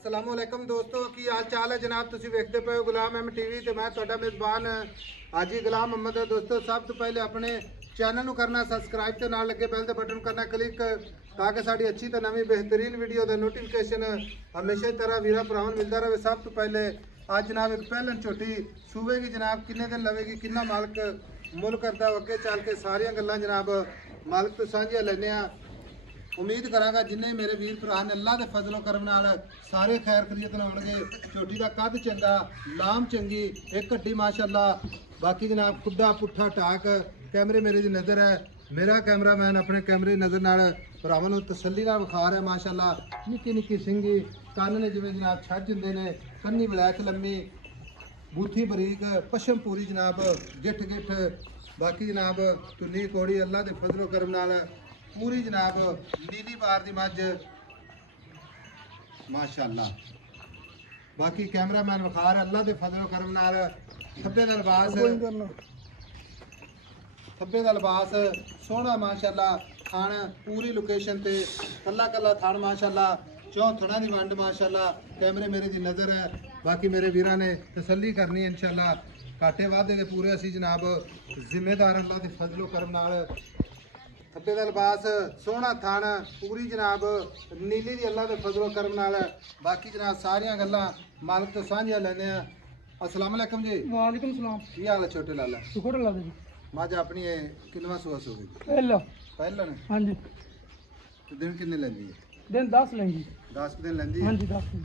अस्सलामुअलैकुम दोस्तों की हाल चाल है जनाब। तुसी वेखते पे हो गुलाम एम टीवी ते मैं तुहाडा मेज़बान हाजी गुलाम मोहम्मद है। दोस्तों सब तो पहले अपने चैनल ਨੂੰ करना सबसक्राइब ते नाल लगे बैल दे बटन करना क्लिक ताकि साड़ी अच्छी ते नवी बेहतरीन वीडियो दा नोटिफिकेशन हमेशा तरह वीरा भरावां मिलता रहे। सब तो पहले आज जनाब एक पहलन छोटी सूबेगी जनाब किन्ने दिन लवेगी किन्ना मालक मुल करता अगे चल के सारियां गल्लां जनाब मालक तो साझियां लैने आ। उम्मीद करांगा जिन्ने मेरे वीर भरा ने अल्लाह के फजलो करम नाल सारे खैर खरीत होणगे। झोटी का कद चंगा लाम चंगी एक हड्डी माशाअल्लाह। बाकी जनाब खुदा पुट्ठा टाक कैमरे मेरे दी नज़र है। मेरा कैमरामैन अपने कैमरे की नज़र नाल भरावां नूं तसल्ली नाल विखा रहा है माशाअल्लाह। निक्की निक्की सिंगी कन्न ने जिवें जनाब छज हुंदे ने कन्नी ब्लैक लम्मी बूथी बरीक पशम पूरी जनाब गिठ गिठ। बाकी जनाब तुन्नी कोड़ी अल्लाह के फजलो करम नाल पूरी जनाब नीली बार दी मझ माशाअल्लाह। बाकी कैमरामैन विखा रहा अल्लाह के फजलो करम नाल थब्बे दा लिबास सोहना माशाअल्लाह। थान पूरी लोकेशन ते कला कला थान माशाअल्लाह। चौथड़ा दी वंड माशाअल्लाह कैमरे मेरे दी नज़र है। बाकी मेरे वीरां ने तसल्ली करनी है इंशाअल्लाह। घाटे वादे के पूरे असी जनाब जिम्मेदार अल्लाह के फजलो करम नाल। थब्बे दा लिबास सोहना थान पूरी जनाब नीली दी अल्लाह के फजलो करम नाल। बाकी जनाब सारियां गल्लां मालक तो साझियां लैने आ। अस्सलाम वालेकुम जी। वालेकुम सलाम। की हाल है छोटे लाला? शुक्र अल्लाह दा जी। मझ अपनी किन्नवा सुअस हो गई? पहला ने। हाँ जी। तो दिन किन्ने लैंदी है? दिन 10 लेंगी। 10 दिन लैंदी है? हाँ जी 10 दिन।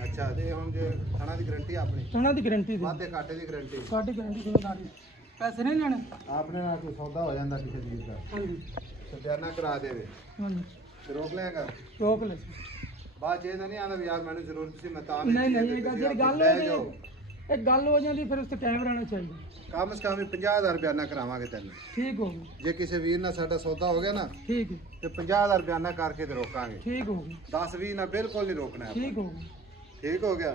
अच्छा ते हुण जे थाना दी गारंटी अपनी? थाना दी गारंटी दी। वादे घाटे दी गारंटी? साडी गारंटी जिम्मेदारी। पैसे नहीं लेने? आपने ना कोई सौदा हो जांदा किसी चीज दा? हाँ जी। तो बयाना करा देवे? हाँ जी। ते रोक लेगा? रोक ले। बात ये नहीं आंदा यार मैंने जरूरत सी मैं तां नहीं नहीं ये गल हो एक गल हो जाती फिर उसते टाइम रहना चाहिए। कम से कम 50,000 बयाना करावांगे तेन। ठीक हो गया। जे किसी वीर ना साडा सौदा हो गया ना ठीक है तो 50,000 बयाना करके ते रोकांगे। ठीक हो गया। 10-20 ना बिल्कुल नहीं रोकना है। ठीक हो गया। ठीक हो गया।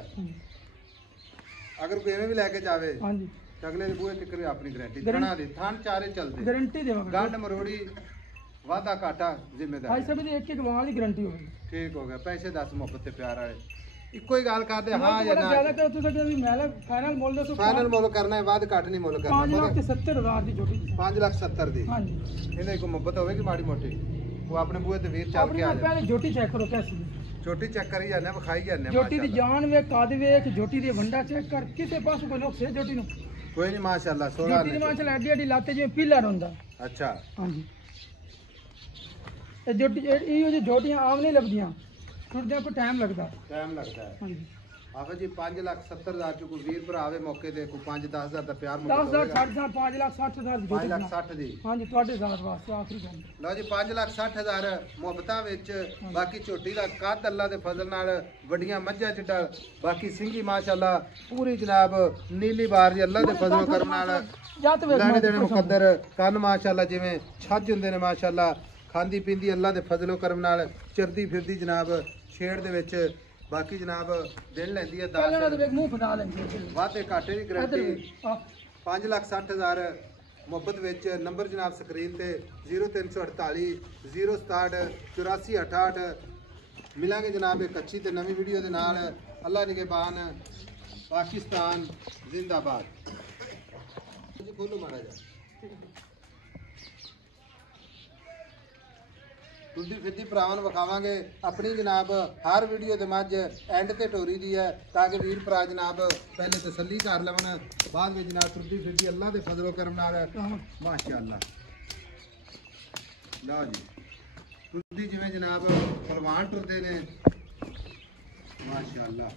अगर कोई एवं भी लेके जावे हाँ जी तो अगले बूहे तक अपनी गारंटी थाना दी थान चारे चलते गारंटी देवांगे। गंड मरोड़ी वादा घाटा जिम्मेदार भाई साहब दी एक वाल दी गारंटी होगी। ठीक हो गया। पैसे 10 मुहब्बत ते प्यार वाले इको ही गल करदे हां या ना। ज्यादा कर तू सके भी मैं फाइनल मोल दो। फाइनल मोल करना है बाद घट नहीं मोल करना। 5,70,000 दी जोड़ी। 5,70,000 दी। हां जी इन्हें को मुहब्बत होगी माड़ी मोटी वो अपने बूहे ते वीर चल के आ जाए। पहले जोटी चेक करो कैसी छोटी चेक करी जाने विखाई जाने जोटी दी जान वे काद वेख जोटी दी वंडा चेक कर किसे पास कोई नुक्स है जोटी नु कोई नहीं माशाअल्लाह। 16 जोटी दी माशाअल्लाह एडी एडी लाते जिवें पिलर हुंदा। अच्छा हां जी ए जोटी इहो जी जोटियां आम नहीं लगदियां टुरदे को टाइम लगदा है। हां जी आफा जी 5,70,000 जो कोई वीर भरा आवे मौके ते कोई 5-10,000 दा प्यार 10,000 60,000 5,60,000 दी जोटी 5,60,000 दी। हां जी ਤੁਹਾਡੇ ਸਾਥ ਵਾਸਤੇ ਆਖਰੀ ਗੱਲ। लो जी 5,60,000 ਮੁਹੱਬਤਾਂ ਵਿੱਚ ਬਾਕੀ ਝੋਟੀ ਦਾ ਕੱਦ ਅੱਲਾ ਦੇ ਫਜ਼ਲ ਨਾਲ ਵੱਡੀਆਂ ਮੱਝਾਂ ਜਿੱਡਾ ਬਾਕੀ ਸਿੰਘੀ ਮਾਸ਼ਾਅੱਲਾ ਪੂਰੀ ਜਨਾਬ ਨੀਲੀ ਬਾਰ ਜੀ ਅੱਲਾ ਦੇ ਫਜ਼ਲ ਕਰਮ ਨਾਲ ਲੈਣੇ ਦੇਣੇ ਮੁਕੱਦਰ ਕੰਨ ਮਾਸ਼ਾਅੱਲਾ ਜਿਵੇਂ ਛੱਜ ਹੁੰਦੇ ਨੇ ਮਾਸ਼ਾਅੱਲਾ। ਖਾਂਦੀ ਪੀਂਦੀ ਅੱਲਾ ਦੇ ਫਜ਼ਲ ਕਰਮ ਨਾਲ ਚਰਦੀ ਫਿਰਦੀ ਜਨਾਬ ਛੇੜ ਦੇ ਵਿੱਚ बाकी जनाब दिन लेंदी है 10 मुंह फटा लेंगे वादे घाटे की गारंटी 5,60,000 मुहब्बत विच। नंबर जनाब स्क्रीन ते 0348 067 8468। मिलांगे जनाब एक अच्छी ते नवी वीडियो दे नाल। अल्लाह निगहबान पाकिस्तान जिंदाबाद। खोलो माड़ा जा टुरदी फिरदी भरावां विखावांगे अपनी जनाब हर वीडियो के मझ एंड ते टोरी दी है ताकि वीर भरा जनाब पहले तसल्ली कर लवन बाद में जनाब टुरदी फिरदी अल्लाह के फजलो करम नाल माशाअल्लाह। लो जी टुरदी जिवें जनाब पहलवान टुरदे ने माशाअल्लाह।